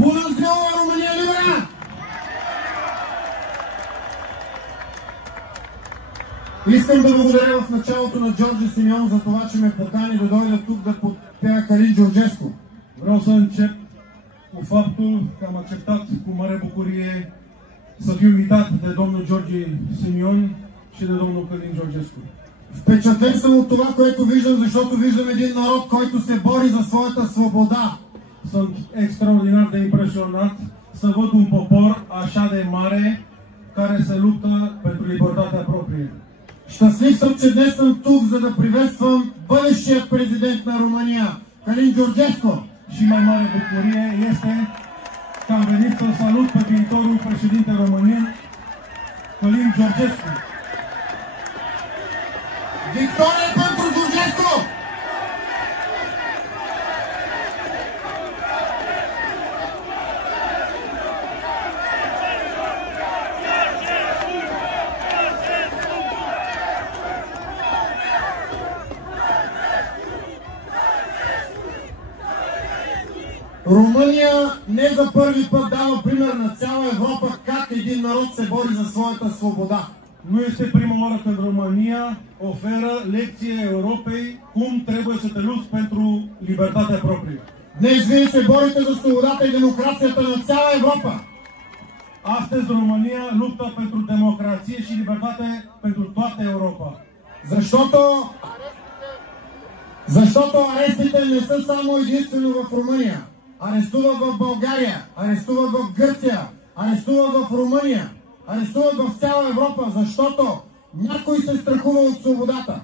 Bună ziua, România liberă! Искам да благодаря в началото на Джорджи Симеон за това, че ме покани да дойда тук да подпея Călin Georgescu. Vreau să încep cu faptul că am acceptat cu mare bucurie să fiu invitat de domnul Georgi Simion și de domnul Călin Georgescu. Впечатлен съм от това, което виждам, защото виждам един народ, който се бори за своята свобода. Sunt extraordinar de impresionat să văd un popor așa de mare care se luptă pentru libertatea proprie. Щастлив съм, че днес съм тук, за да приветствам бъдещия президент на Румъния, Călin Georgescu. Și mai mare bucurie este că am venit să salut pe viitorul președinte României, Călin Georgescu. Victorie pentru Georgescu! Румъния не за първи път дава пример на цяла Европа как един народ се бори за своята свобода. Nu este prima oară când România oferă lecție Europei cum trebuie să te lupți pentru libertatea proprie. Днес вие се борите за свободата и демокрацията на цяла Европа. Astăzi România luptă pentru democrație și libertate pentru toată Europa. Защото арестите не са само единствено в Румъния. Арестуват в България, арестуват в Гърция, арестуват в Румъния, арестуват в цяла Европа, защото някой се страхува от свободата.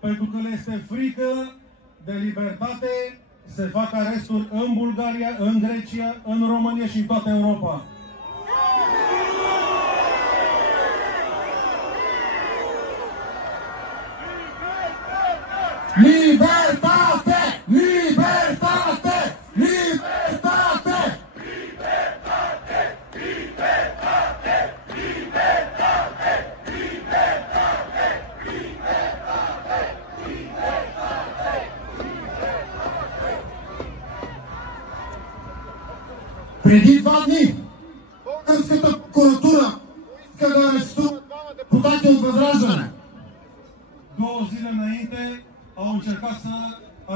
Pentru că le este frică de libertate, se fac aresturi în Bulgaria, în Grecia, în România și în toată Europa. Libertate! Libertate! Libertate! Libertate! Libertate! Libertate! Libertate! Libertate! Libertate! Преди 2 дни българската прокуратура иска да арестува двама депутати от Възраждане. 2 zile înainte au încercat să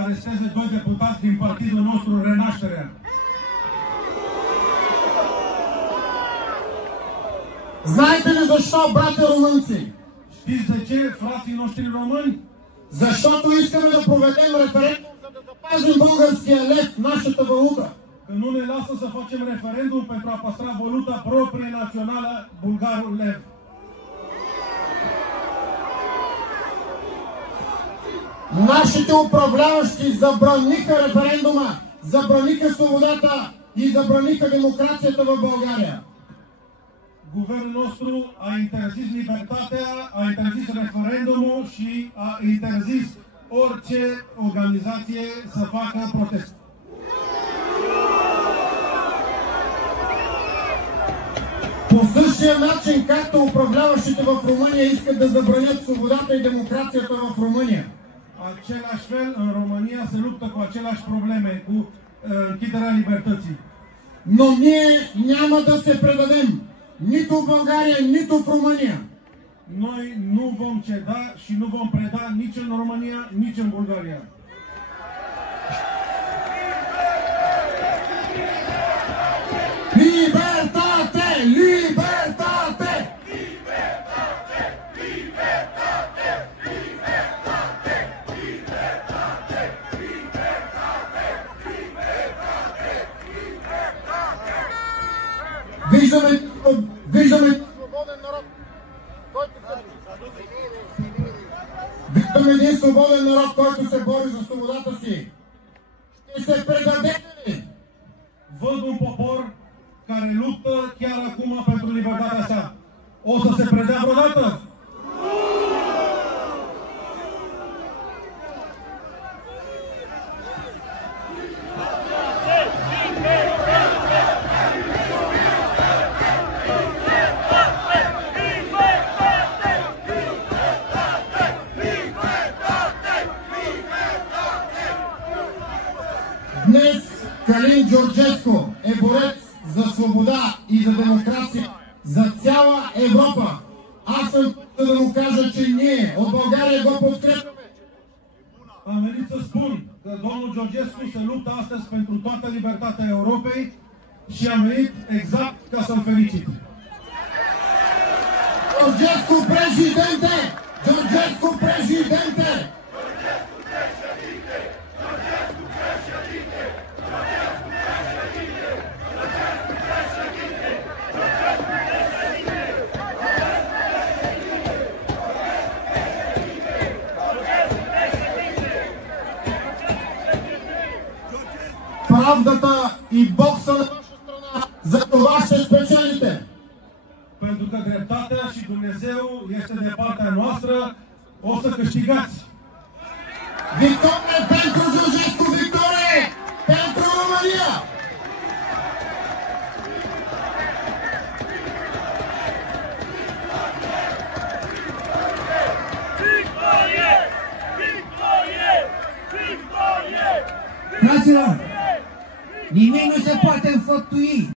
aresteze 2 deputați din partidul nostru, Renașterea. Знаете ли защо, братя румънци? Știți de ce, frații noștri români? Защото искаме да проведем референдум, за да запазим българския лев, нашата валута. Că nu ne lasă să facem referendum pentru a păstra valuta proprie națională, bulgarul lev. Нашите управляващи забраниха референдума, забраниха свободата и забраниха демокрацията в България. Guvernul nostru a interzis libertatea, a interzis referendumul și a interzis orice organizație să facă protest. По същия начин, както управляващите в Румъния искат да забранят свободата и демокрацията в Румъния. Același fel, în România se luptă cu aceleași probleme, cu închiderea libertății. Но ние няма да се предадем нито в България, нито в Румъния. Noi nu vom ceda și nu vom preda nici în România, nici în Bulgaria. Libertate! Libertate! Libertate! Libertate! Libertate! Libertate! Libertate! Libertate! Виждаме свободен народ, който виждаме един свободен народ, който се бори за свободата си. Ще се предадете ли? Văd un popor care luptă chiar acum pentru libertatea sa. O să se predea vreodată? Днес Калин Джорджеско е борец за свобода и за демокрация за цяла Европа. Аз съм да му кажа, че ние от България го подкрепяме. Am venit să spun că domnul Georgescu se luptă astăzi pentru toată libertatea Europei și am venit exact ca să-l felicit. Georgescu președinte! Georgescu președinte! Правдата и бокса на ваша страна, за това ще спечелите. Pentru că dreptatea și Dumnezeu este de partea noastră, o să câștigați. Victorie pentru Georgescu, victorie pentru România! Victorie! Victorie! Victorie! Fraților, nimic nu se poate înfăptui